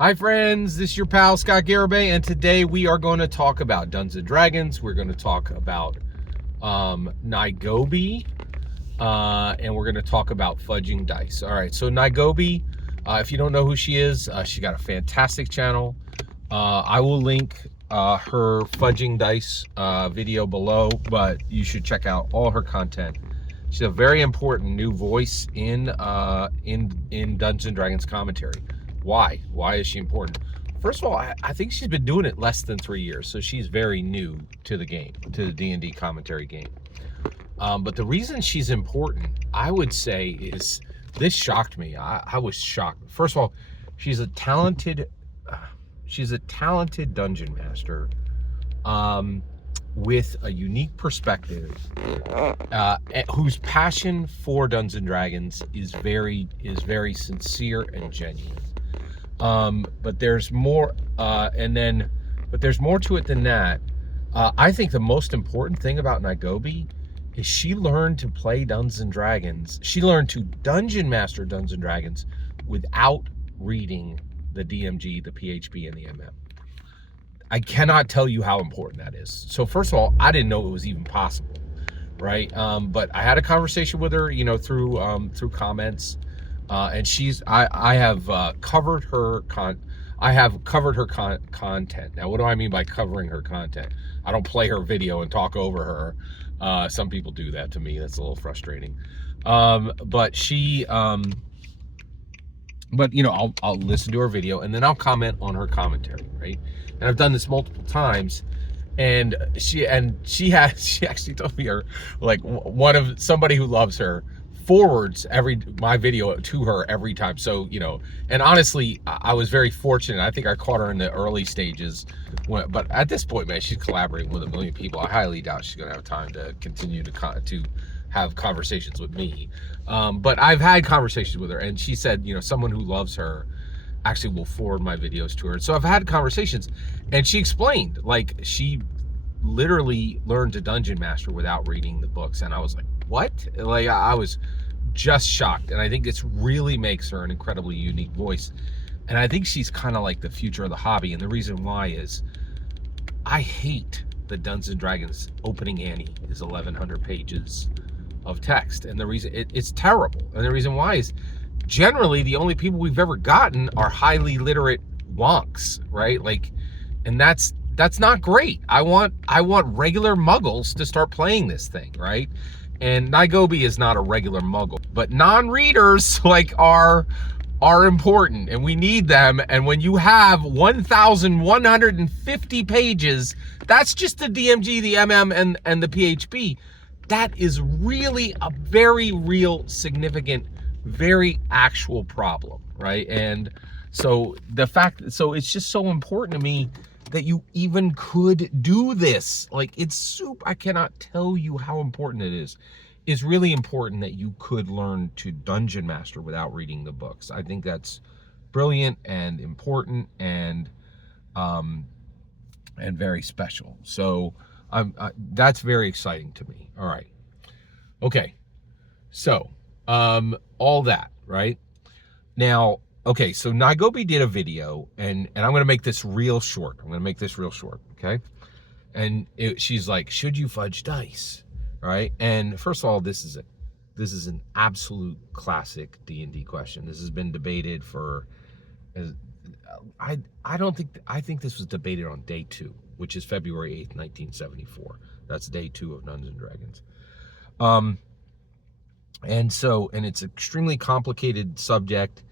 Hi friends, this is your pal Scott Garibay, and today we are going to talk about Dungeons & Dragons. We're going to talk about Knigobi, and we're going to talk about fudging dice. All right, so Knigobi, if you don't know who she is, she got a fantastic channel. I will link her fudging dice video below, but you should check out all her content. She's a very important new voice in Dungeons & Dragons commentary. Why? Why is she important? First of all, I think she's been doing it less than 3 years, so she's very new to the game, to the D&D commentary game. But the reason she's important, I would say, is this shocked me. I was shocked. First of all, she's a talented dungeon master with a unique perspective, whose passion for Dungeons & Dragons is very sincere and genuine. But there's more, but there's more to it than that. I think the most important thing about Knigobi is she learned to play Dungeons & Dragons. She learned to dungeon master Dungeons & Dragons without reading the DMG, the PHP, and the MM. I cannot tell you how important that is. So first of all, I didn't know it was even possible, right? But I had a conversation with her, through comments. And I have covered her content. Now, what do I mean by covering her content? I don't play her video and talk over her. Some people do that to me. That's a little frustrating. But I'll listen to her video and then I'll comment on her commentary, right? And I've done this multiple times. And she actually told me somebody who loves her forwards my video to her every time. So, and honestly, I was very fortunate. I think I caught her in the early stages, but at this point, man, she's collaborating with 1 million people. I highly doubt she's going to have time to continue to have conversations with me. But I've had conversations with her, and she said, someone who loves her actually will forward my videos to her. So I've had conversations, and she explained, she literally learned to dungeon master without reading the books. And I was like, what? I was just shocked. And I think this really makes her an incredibly unique voice. And I think she's kind of like the future of the hobby. And the reason why is I hate the Dungeons & Dragons opening ante is 1,100 pages of text. And the reason it's terrible. And the reason why is generally the only people we've ever gotten are highly literate wonks, right? And that's not great. I want regular muggles to start playing this thing, right? And Knigobi is not a regular muggle, but non-readers are important, and we need them. And when you have 1,150 pages, that's just the DMG, the MM, and the PHP. That is really a very real, significant, very actual problem, right? And so it's just so important to me that you even could do this. I cannot tell you how important it is. It's really important that you could learn to dungeon master without reading the books. I think that's brilliant and important and very special. So that's very exciting to me. All right. Okay. So all that, right? Now, okay, so Knigobi did a video, and I'm going to make this real short. Okay? And she's like, should you fudge dice? Right? And first of all, this is an absolute classic D&D question. This has been debated I think this was debated on day 2, which is February 8th, 1974. That's day 2 of Dungeons & Dragons. And it's an extremely complicated subject.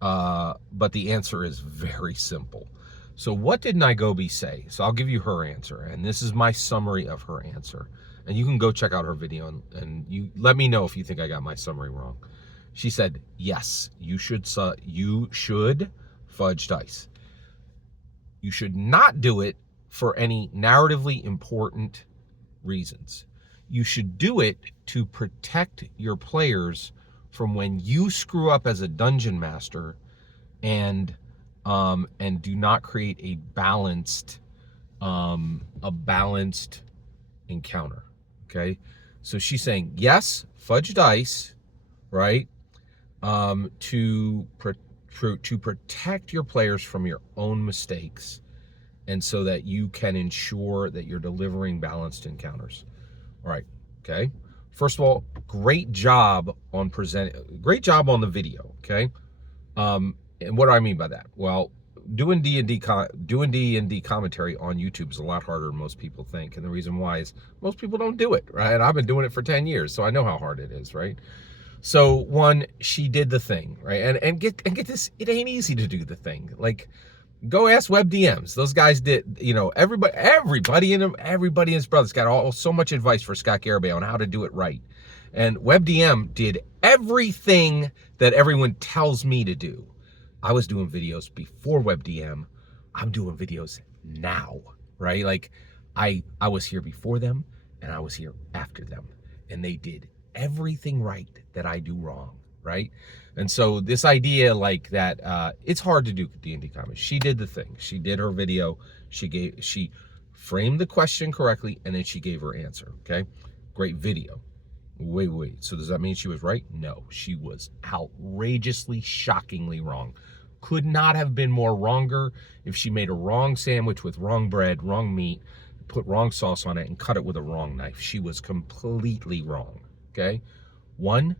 But the answer is very simple. So what did Knigobi say? So I'll give you her answer, and this is my summary of her answer. And you can go check out her video, and you let me know if you think I got my summary wrong. She said, yes, you should fudge dice. You should not do it for any narratively important reasons. You should do it to protect your players from when you screw up as a dungeon master and do not create a balanced encounter. Okay. So she's saying, yes, fudge dice, right? to protect your players from your own mistakes, and so that you can ensure that you're delivering balanced encounters. All right, okay. First of all, great job on the video, okay? And what do I mean by that? Well, doing D&D commentary on YouTube is a lot harder than most people think, and the reason why is most people don't do it, right? I've been doing it for 10 years, so I know how hard it is, right? So one, she did the thing, right? And get this, it ain't easy to do the thing. Like, go ask WebDMs. Those guys did, you know, everybody in his brothers got so much advice for Scott Garibay on how to do it right. And WebDM did everything that everyone tells me to do. I was doing videos before WebDM. I'm doing videos now, right? Like, I was here before them and I was here after them. And they did everything right that I do wrong, right? And so this idea like that, it's hard to do D&D comments. She did the thing. She did her video. She framed the question correctly, and then she gave her answer, okay? Great video. Wait. So does that mean she was right? No, she was outrageously, shockingly wrong. Could not have been more wronger if she made a wrong sandwich with wrong bread, wrong meat, put wrong sauce on it, and cut it with a wrong knife. She was completely wrong, okay? One,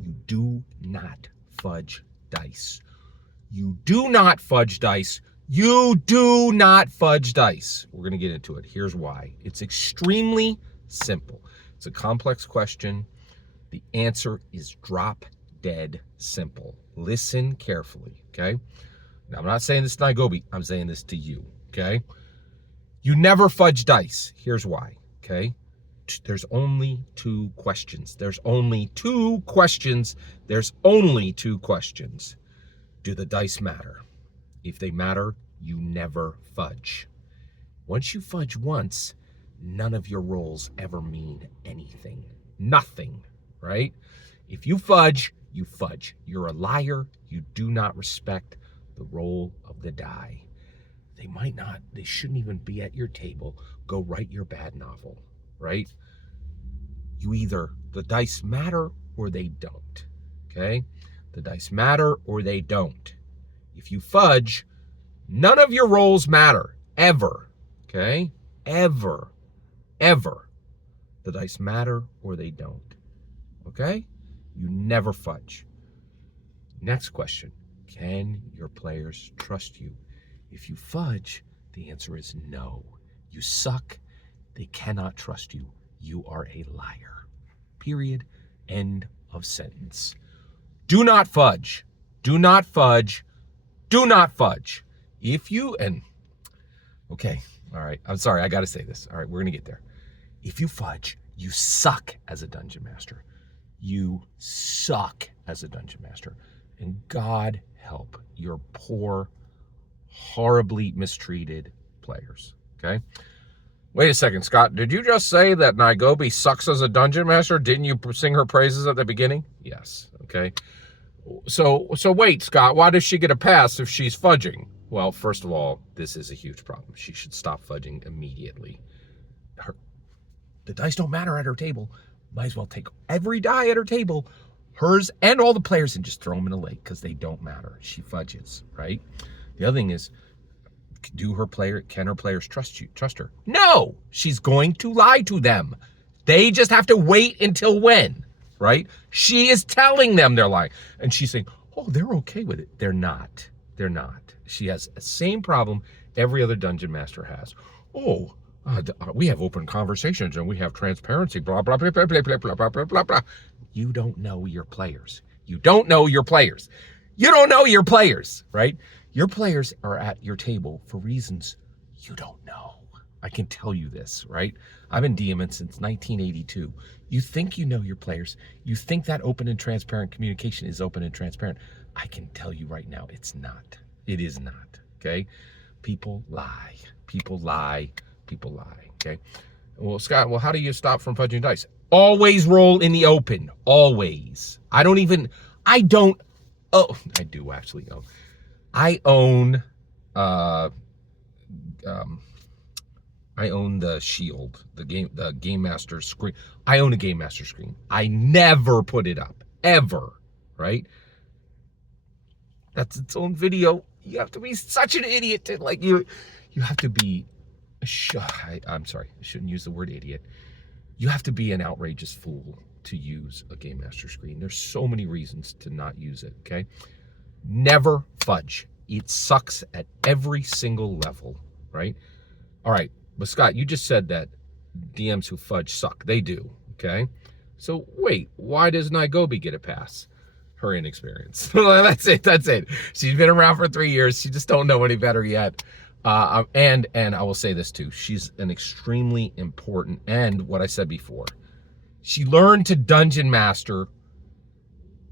you do not fudge dice. You do not fudge dice. You do not fudge dice. We're going to get into it. Here's why. It's extremely simple. It's a complex question. The answer is drop dead simple. Listen carefully, okay? Now, I'm not saying this to Knigobi. I'm saying this to you, okay? You never fudge dice. Here's why, okay? There's only two questions. There's only two questions. There's only two questions. Do the dice matter? If they matter, you never fudge. Once you fudge once, none of your rolls ever mean anything. Nothing, right? If you fudge, you fudge. You're a liar. You do not respect the roll of the die. They shouldn't even be at your table. Go write your bad novel, right? The dice matter or they don't, okay? The dice matter or they don't. If you fudge, none of your rolls matter, ever, okay? Ever. The dice matter or they don't, okay? You never fudge. Next question, can your players trust you? If you fudge, the answer is no. You suck. They cannot trust you. You are a liar. Period. End of sentence. Do not fudge. Do not fudge. Do not fudge. Okay, all right. I'm sorry, I got to say this. All right, we're going to get there. If you fudge, you suck as a dungeon master. You suck as a dungeon master. And God help your poor, horribly mistreated players, okay? Wait a second, Scott. Did you just say that Knigobi sucks as a dungeon master? Didn't you sing her praises at the beginning? Yes, okay. So wait, Scott, why does she get a pass if she's fudging? Well, first of all, this is a huge problem. She should stop fudging immediately. The dice don't matter at her table. Might as well take every die at her table, hers and all the players, and just throw them in a lake because they don't matter. She fudges, right? The other thing is, can her players trust her? No, she's going to lie to them. They just have to wait until when, right? She is telling them they're lying. And she's saying, oh, they're okay with it. They're not. She has the same problem every other dungeon master has. Oh, we have open conversations and we have transparency, blah, blah, blah, blah, blah, blah, blah, blah, blah, blah. You don't know your players. You don't know your players, right? Your players are at your table for reasons you don't know. I can tell you this, right? I've been DMing since 1982. You think you know your players. You think that open and transparent communication is open and transparent. I can tell you right now, it's not. It is not, okay? People lie, okay? Well, Scott, how do you stop from fudging dice? Always roll in the open, always. I do actually own. I own the Shield, the Game Master screen. I own a Game Master screen. I never put it up, ever, right? That's its own video. You have to be such an idiot to like you have to be I'm sorry, I shouldn't use the word idiot. You have to be an outrageous fool to use a Game Master screen. There's so many reasons to not use it, okay? Never fudge. It sucks at every single level, right? All right, but Scott, you just said that DMs who fudge suck. They do, okay? So wait, why does Knigobi get a pass? Her inexperience. That's it. She's been around for 3 years. She just don't know any better yet. And I will say this too. She's an extremely important, and what I said before, she learned to dungeon master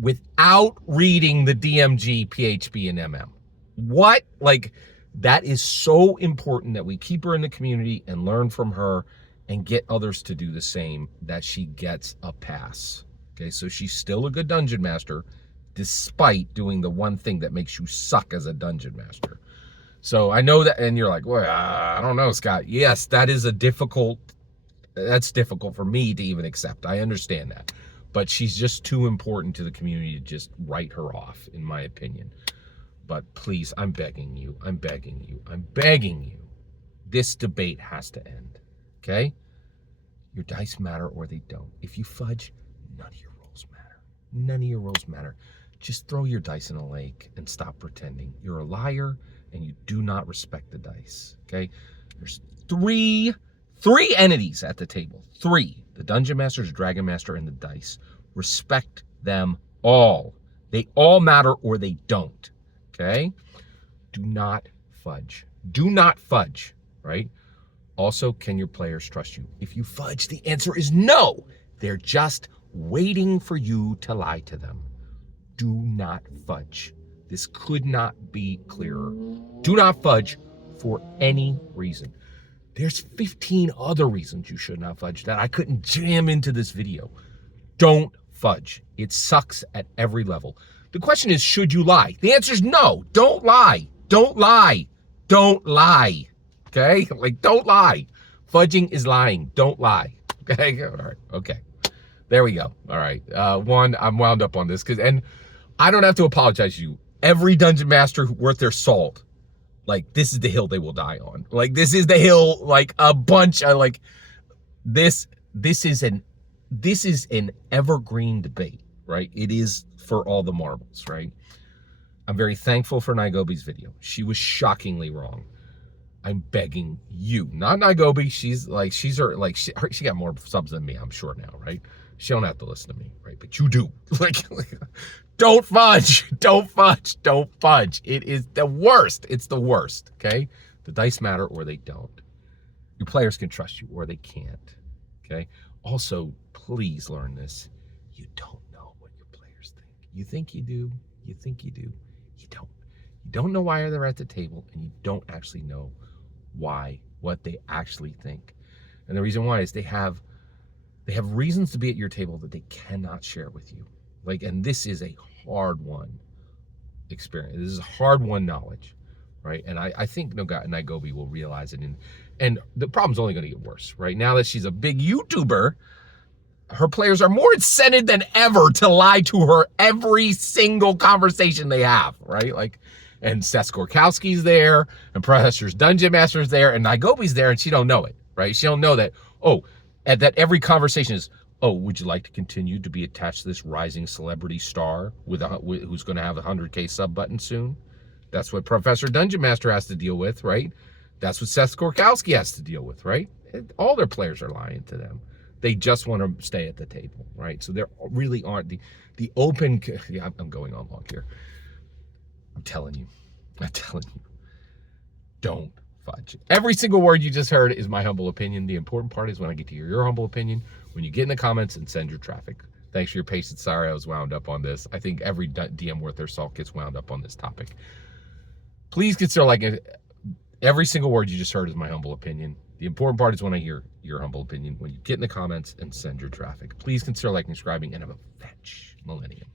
without reading the DMG, PHB, and MM. What? Like, that is so important that we keep her in the community and learn from her and get others to do the same, that she gets a pass. Okay, so she's still a good dungeon master, despite doing the one thing that makes you suck as a dungeon master. So I know that, and you're like, well, I don't know, Scott. Yes, that's difficult for me to even accept. I understand that. But she's just too important to the community to just write her off, in my opinion. But please, I'm begging you. This debate has to end, okay? Your dice matter or they don't. If you fudge, none of your rolls matter. Just throw your dice in a lake and stop pretending. You're a liar and you do not respect the dice, okay? There's three entities at the table. 3. The Dungeon Master, the Dragon Master, and the dice. Respect them all. They all matter or they don't, okay? Do not fudge. Right? Also, can your players trust you? If you fudge, the answer is no. They're just waiting for you to lie to them. Do not fudge. This could not be clearer. Do not fudge for any reason. There's 15 other reasons you should not fudge that I couldn't jam into this video. Don't fudge. It sucks at every level. The question is, should you lie? The answer is no. Don't lie. Okay? Like, don't lie. Fudging is lying. Don't lie. Okay? All right. Okay. There we go. All right. I'm wound up on this and I don't have to apologize to you. Every dungeon master worth their salt, like, this is the hill they will die on. Like, this is the hill, like, a bunch of, like, this is an evergreen debate, right? It is for all the marbles, right? I'm very thankful for Knigobi's video. She was shockingly wrong. I'm begging you, not Knigobi. She got more subs than me, I'm sure now, right? She don't have to listen to me, right? But you do. Like, don't fudge. It is the worst. It's the worst, okay? The dice matter or they don't. Your players can trust you or they can't, okay? Also, please learn this. You don't know what your players think. You think you do. You don't. You don't know why they're at the table, and you don't actually know what they actually think. And the reason why is they have reasons to be at your table that they cannot share with you. Like, and this is a hard-won experience. This is hard-won knowledge, right? And I think Knigobi will realize it. And the problem's only going to get worse, right? Now that she's a big YouTuber, her players are more incented than ever to lie to her every single conversation they have, right? Like, and Seth Gorkowski's there, and Professor's Dungeon Master's there, and Knigobi's there, and she don't know it, right? She don't know that, that every conversation is, would you like to continue to be attached to this rising celebrity star who's going to have a 100K sub button soon? That's what Professor Dungeon Master has to deal with, right? That's what Seth Gorkowski has to deal with, right? All their players are lying to them. They just want to stay at the table, right? So there really aren't the open. Yeah, I'm going on long here. I'm telling you, don't fudge. Every single word you just heard is my humble opinion. The important part is when I get to hear your humble opinion, when you get in the comments and send your traffic. Thanks for your patience. Sorry I was wound up on this. I think every DM worth their salt gets wound up on this topic. Please consider liking it. Every single word you just heard is my humble opinion. The important part is when I hear your humble opinion, when you get in the comments and send your traffic. Please consider liking, subscribing, and have a fetch millennium.